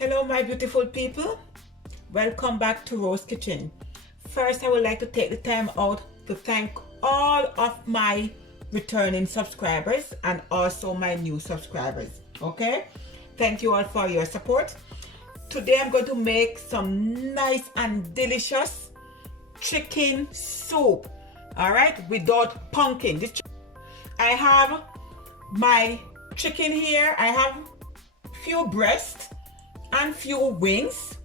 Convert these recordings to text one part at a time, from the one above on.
Hello my beautiful people, welcome back to Rose Kitchen. First, I would like to take the time out to thank all of my returning subscribers and also my new subscribers. Okay, thank you all for your support. Today I'm going to make some nice and delicious chicken soup, all right, without pumpkin. I have my chicken here. I have few breasts and few wings,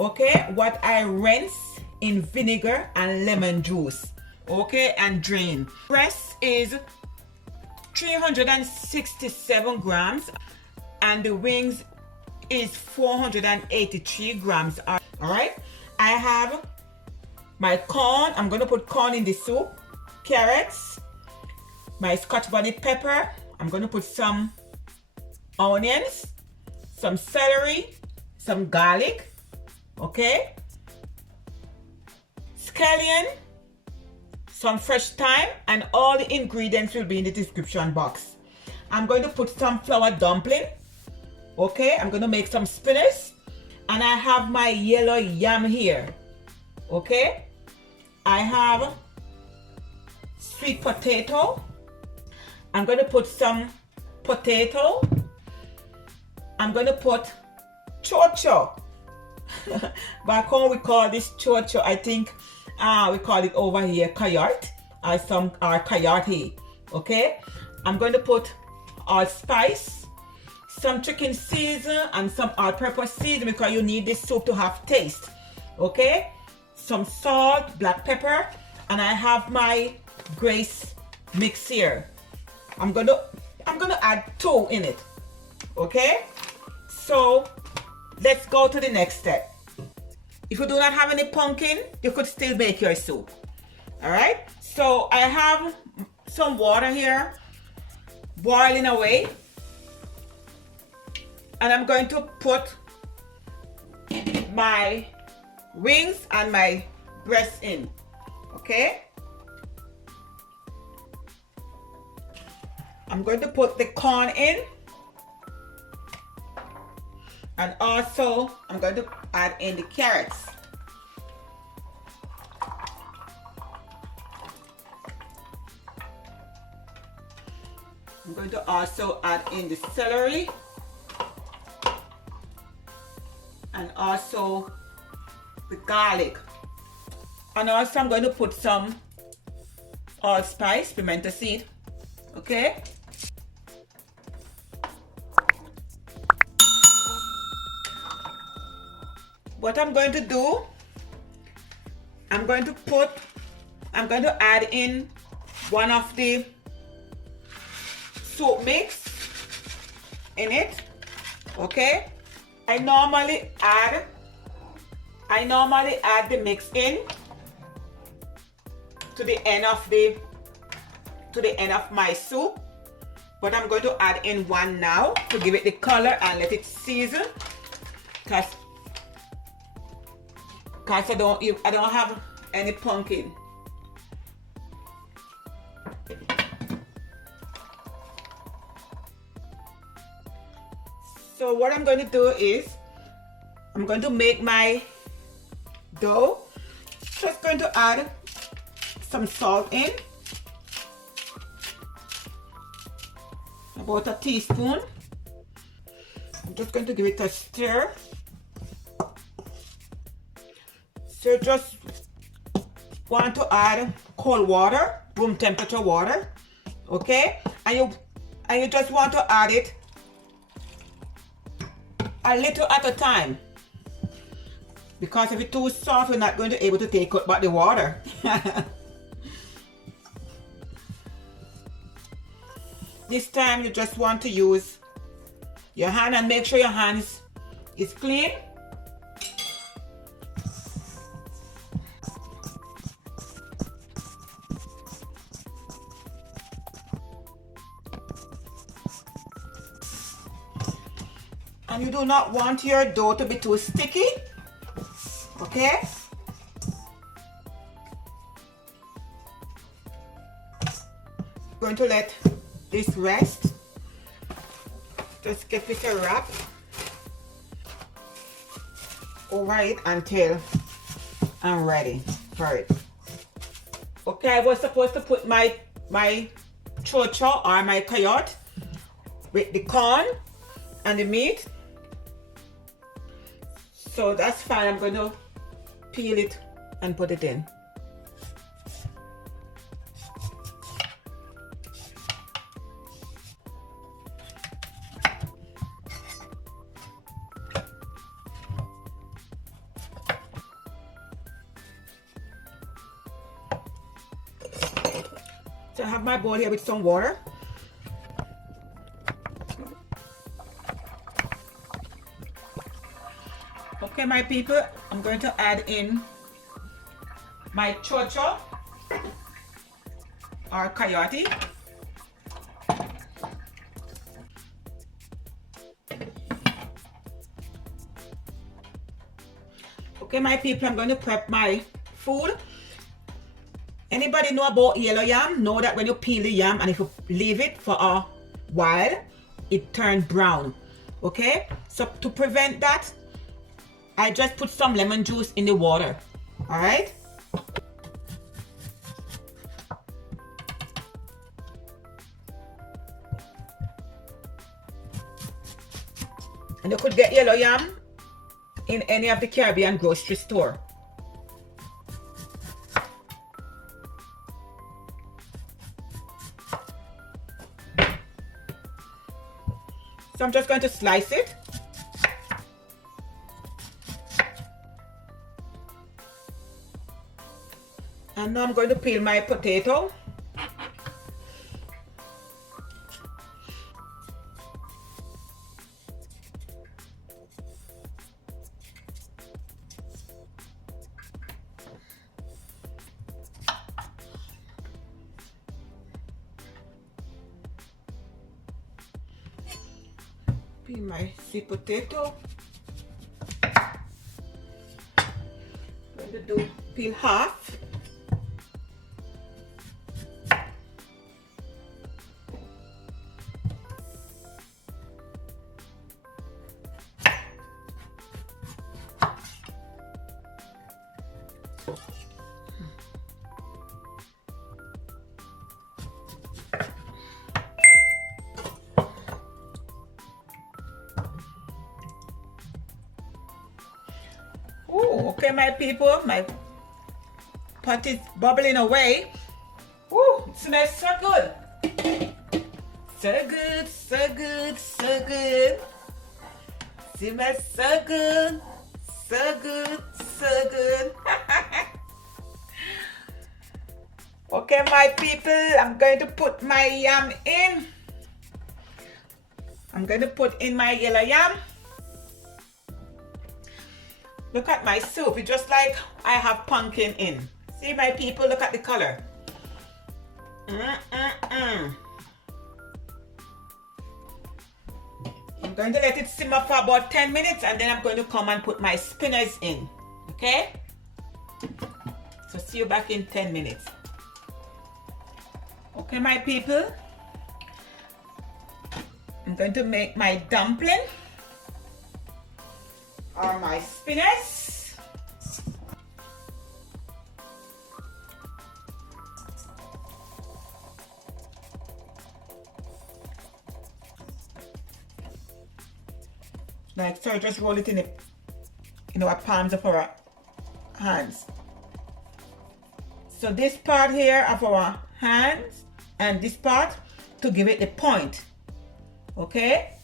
okay, what I rinse in vinegar and lemon juice, okay, and drain. Breast is 367 grams and the wings is 483 grams. All right, I have my corn. I'm going to put corn in the soup, carrots, my scotch bonnet pepper. I'm going to put some onions, some celery, some garlic, okay, scallion, some fresh thyme, and all the ingredients will be in the description box. I'm going to put some flour dumpling, okay, I'm going to make some spinach, and I have my yellow yam here, okay, I have sweet potato, I'm going to put some potato, I'm going to put chocho. Back home we call this chocho. I think we call it over here chayote or chayote. Okay, I'm going to put allspice, some chicken season and some all-purpose season because you need this soup to have taste. Okay, some salt, black pepper, and I have my grace mix here. I'm gonna add 2 in it. Okay, so let's go to the next step. If you do not have any pumpkin, you could still make your soup. All right, so I have some water here boiling away, and I'm going to put my wings and my breast in. Okay, I'm going to put the corn in, and also I'm going to add in the carrots. I'm going to also add in the celery, and also the garlic, and also I'm going to put some allspice, pimento seed. Okay, what I'm going to do, I'm going to add in one of the soup mix in it. Okay, I normally add the mix in to the end of my soup, but I'm going to add in one now to give it the color and let it season, because I don't have any pumpkin. So what I'm going to do is I'm going to make my dough. Just going to add some salt in, about a teaspoon. I'm just going to give it a stir. So just want to add cold water, room temperature water, okay? And you just want to add it a little at a time, because if it's too soft, you're not going to be able to take out but the water. This time you just want to use your hand and make sure your hands is clean. And you do not want your dough to be too sticky, okay? Going to let this rest. Just give it a wrap. over it until I'm ready for it. Okay, I was supposed to put my chocho or my chayote with the corn and the meat. So that's fine. I'm going to peel it and put it in. So I have my bowl here with some water. Okay, my people, I'm going to add in my chocho or chayote. Okay, my people, I'm going to prep my food. Anybody know about yellow yam? Know that when you peel the yam and if you leave it for a while, it turns brown. Okay, so to prevent that, I just put some lemon juice in the water. All right. And you could get yellow yam in any of the Caribbean grocery store. So I'm just going to slice it. And now I'm going to peel my potato. Peel my sweet potato. I'm going to peel half. Oh, okay, my people, my pot is bubbling away. Oh, it smells so good. So good, so good, so good. Smells so good, so good, so good. Okay, my people, I'm going to put my yam in. I'm going to put in my yellow yam. Look at my soup. It's just like I have pumpkin in. See, my people, look at the color. I'm going to let it simmer for about 10 minutes and then I'm going to come and put my spinach in. Okay? So see you back in 10 minutes. Okay, my people. I'm going to make my dumpling or my spinach. Like so, just roll it in our palms of our hands. So this part here of our hands and this part to give it the point. Okay?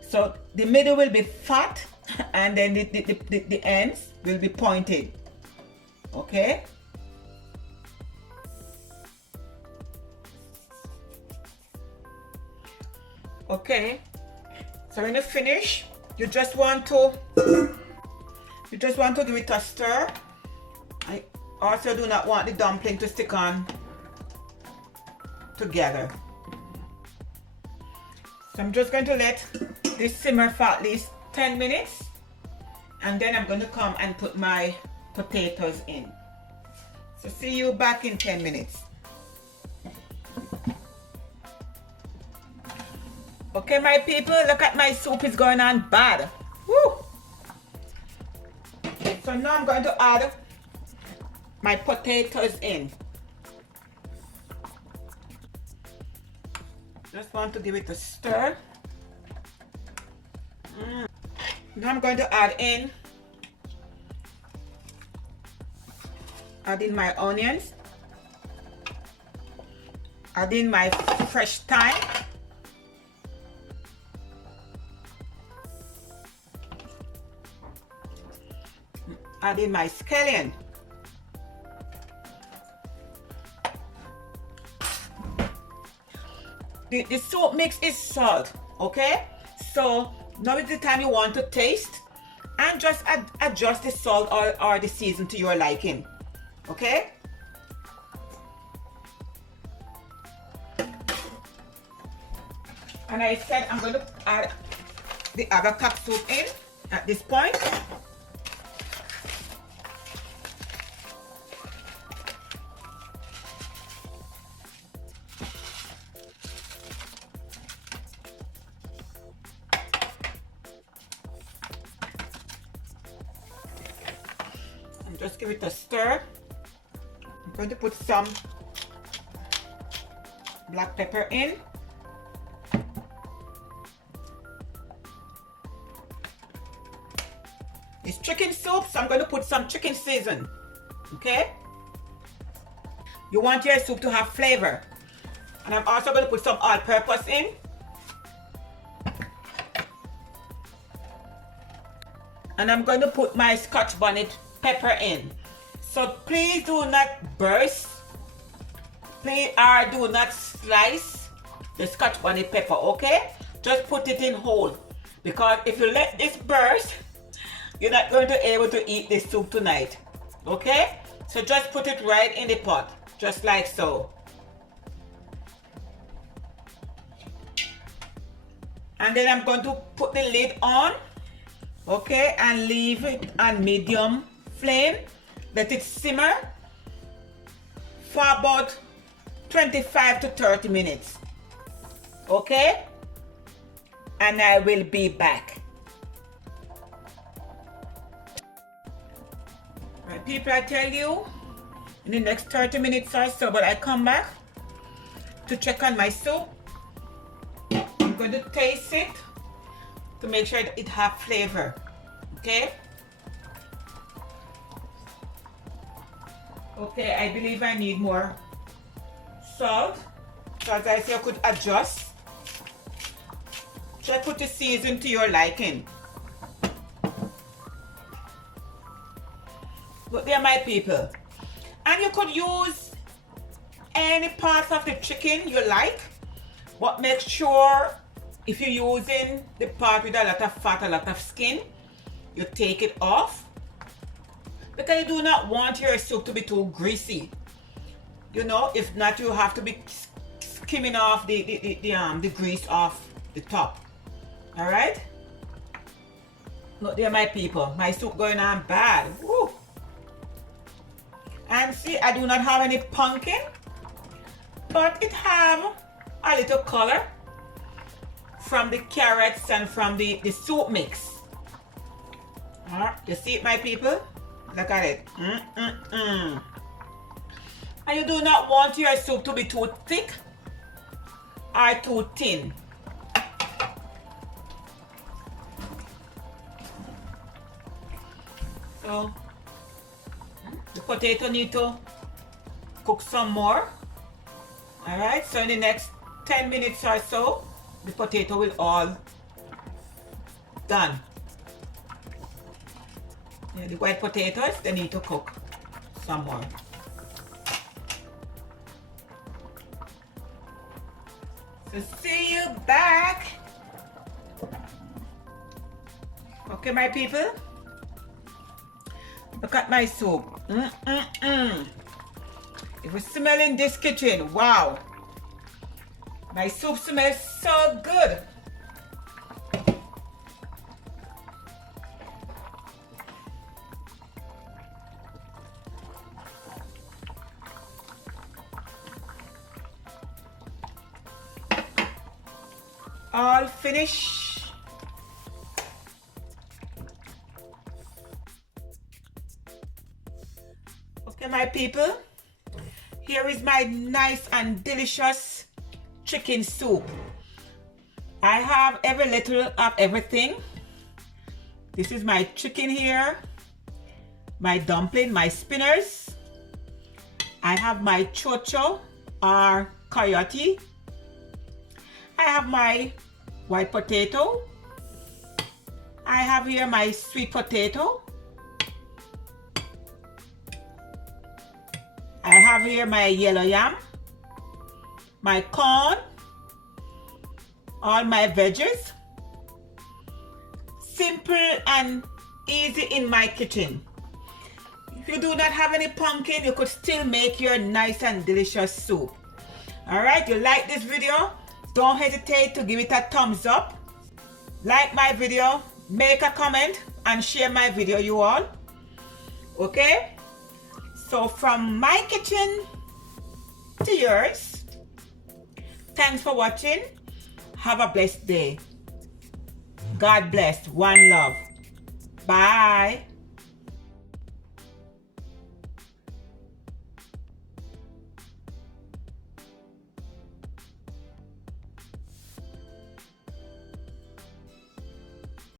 So the middle will be fat and then the ends will be pointed. Okay? Okay. So when you finish, you just want to give it a stir. I also do not want the dumpling to stick on together. So I'm just going to let this simmer for at least 10 minutes and then I'm going to come and put my potatoes in. So see you back in 10 minutes. Okay, my people, look at my soup is going on bad. Woo! So now I'm going to add my potatoes in. Just want to give it a stir. Now I'm going to add in my onions, add in my fresh thyme, add in my scallion, the soup mix is salt, okay? So now is the time you want to taste and just adjust the salt or the season to your liking, okay? And I said I'm going to add the agar soup in at this point. Just give it a stir. I'm going to put some black pepper in. It's chicken soup, so I'm going to put some chicken season. Okay? You want your soup to have flavor. And I'm also going to put some all-purpose in. And I'm going to put my scotch bonnet pepper in. So please do not burst, please do not slice the scotch bonnet pepper, okay? Just put it in whole, because if you let this burst, you're not going to be able to eat this soup tonight, okay? So just put it right in the pot, just like so. And then I'm going to put the lid on, okay, and leave it on medium flame. Let it simmer for about 25 to 30 minutes, okay? And I will be back. Right, people, I tell you, in the next 30 minutes or so, but I come back to check on my soup. I'm going to taste it to make sure that it has flavor, okay? Okay, I believe I need more salt. So as I say, I could adjust. Just put the season to your liking. Look there, my people. And you could use any parts of the chicken you like, but make sure if you're using the part with a lot of fat, a lot of skin, you take it off, because you do not want your soup to be too greasy. You know, if not, you have to be skimming off the grease off the top. All right? Look there, my people. My soup going on bad. Woo. And see, I do not have any pumpkin, but it have a little color from the carrots and from the soup mix. All right, you see it, my people? Look at it. And you do not want your soup to be too thick or too thin. So the potato need to cook some more. All right, so in the next 10 minutes or so, the potato will all done. Yeah, the white potatoes, they need to cook some more. So see you back. Okay, my people. Look at my soup. If we smell in this kitchen, wow. My soup smells so good. All finished. my people, here is my nice and delicious chicken soup. I have every little of everything. This is my chicken here, my dumpling, my spinners. I have my chocho or chayote. I have my white potato. I have here my sweet potato. I have here my yellow yam, my corn, all my veggies. Simple and easy in my kitchen. If you do not have any pumpkin, you could still make your nice and delicious soup. Alright, you like this video? Don't hesitate to give it a thumbs up. Like my video, make a comment, and share my video, you all. Okay? So from my kitchen to yours, thanks for watching. Have a blessed day. God bless. One love. Bye.